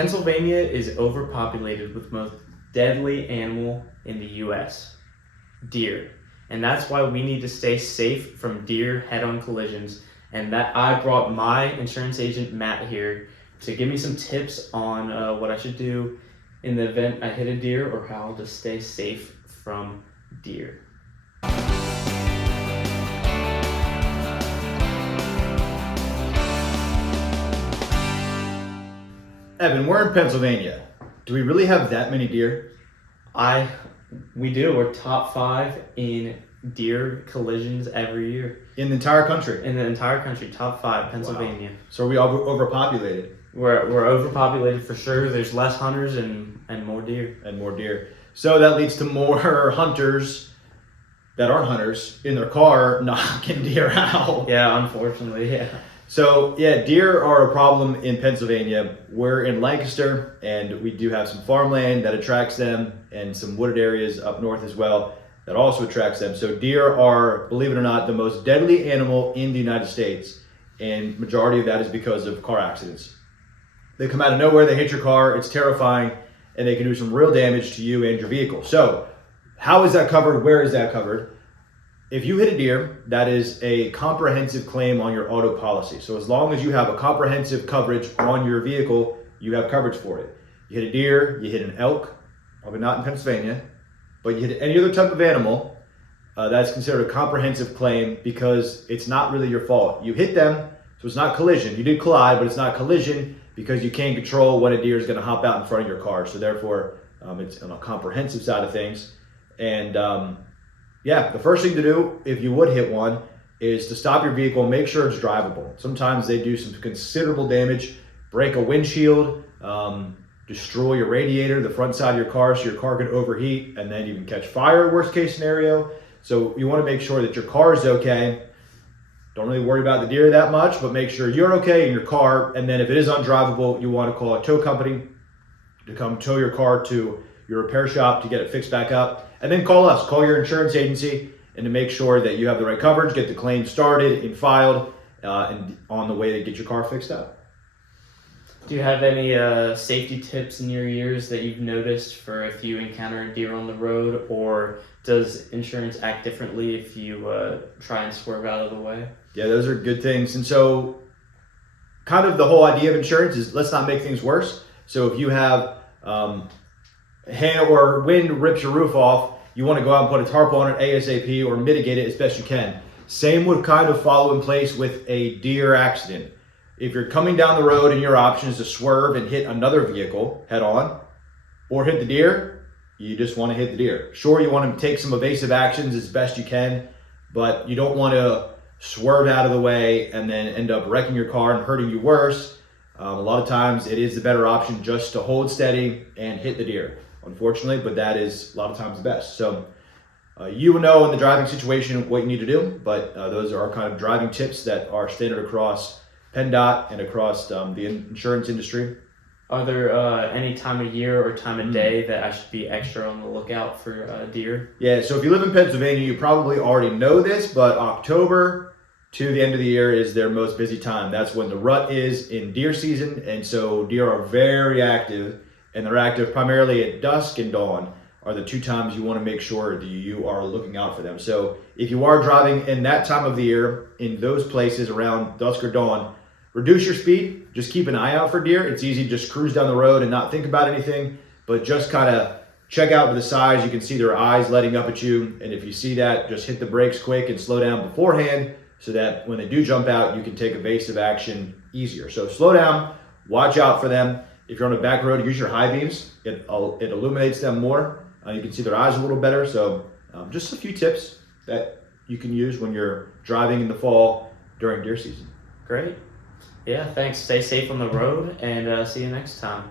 Pennsylvania is overpopulated with most deadly animal in the U.S., deer. And that's why we need to stay safe from deer head-on collisions. And that I brought my insurance agent, Matt, here to give me some tips on what I should do in the event I hit a deer or how to stay safe from deer. Evan, we're in Pennsylvania. Do we really have that many deer? We do. We're top 5 in deer collisions every year. In the entire country? In the entire country, top 5, Pennsylvania. Wow. So are we overpopulated? We're overpopulated for sure. There's less hunters and more deer. And more deer. So that leads to more hunters that aren't hunters in their car knocking deer out. Yeah, unfortunately, yeah. So yeah, deer are a problem in Pennsylvania. We're in Lancaster, and we do have some farmland that attracts them and some wooded areas up north as well that also attracts them. So deer are, believe it or not, the most deadly animal in the United States, and majority of that is because of car accidents. They come out of nowhere, they hit your car, it's terrifying, and they can do some real damage to you and your vehicle. So how is that covered? Where is that covered? If you hit a deer, that is a comprehensive claim on your auto policy. So as long as you have a comprehensive coverage on your vehicle, you have coverage for it. You hit a deer, you hit an elk, probably not in Pennsylvania, but you hit any other type of animal, that's considered a comprehensive claim because it's not really your fault. You hit them, so it's not collision. You did collide, but it's not collision because you can't control when a deer is going to hop out in front of your car. So therefore, it's on a comprehensive side of things. And yeah, the first thing to do if you would hit one is to stop your vehicle and make sure it's drivable. Sometimes they do some considerable damage, break a windshield, destroy your radiator, the front side of your car, so your car can overheat and then you can catch fire, worst case scenario. So you want to make sure that your car is okay. Don't really worry about the deer that much, but make sure you're okay in your car. And then if it is undrivable, you want to call a tow company to come tow your car to your repair shop to get it fixed back up. And then call us, call your insurance agency, and to make sure that you have the right coverage, get the claim started and filed, and on the way to get your car fixed up. Do you have any safety tips in your years that you've noticed for if you encounter a deer on the road, or does insurance act differently if you try and swerve out of the way? Yeah, those are good things. And so kind of the whole idea of insurance is let's not make things worse. So if you have hail or wind rips your roof off, you want to go out and put a tarp on it ASAP or mitigate it as best you can. Same would kind of follow in place with a deer accident. If you're coming down the road and your option is to swerve and hit another vehicle head on or hit the deer, you just want to hit the deer. Sure, you want to take some evasive actions as best you can, but you don't want to swerve out of the way and then end up wrecking your car and hurting you worse. A lot of times it is the better option just to hold steady and hit the deer, unfortunately, but that is a lot of times the best. So you will know in the driving situation what you need to do, but those are our kind of driving tips that are standard across PennDOT and across the insurance industry. Are there any time of year or time of day that I should be extra on the lookout for deer? Yeah, so if you live in Pennsylvania, you probably already know this, but October to the end of the year is their most busy time. That's when the rut is in deer season, and so deer are very active, and they're active primarily at dusk and dawn are the two times you want to make sure that you are looking out for them. So if you are driving in that time of the year, in those places around dusk or dawn, reduce your speed, just keep an eye out for deer. It's easy to just cruise down the road and not think about anything, but just kind of check out to the sides. You can see their eyes letting up at you, and if you see that, just hit the brakes quick and slow down beforehand so that when they do jump out, you can take evasive action easier. So slow down, watch out for them. If you're on a back road, use your high beams. It illuminates them more. You can see their eyes a little better. So just a few tips that you can use when you're driving in the fall during deer season. Great. Yeah, thanks. Stay safe on the road, and see you next time.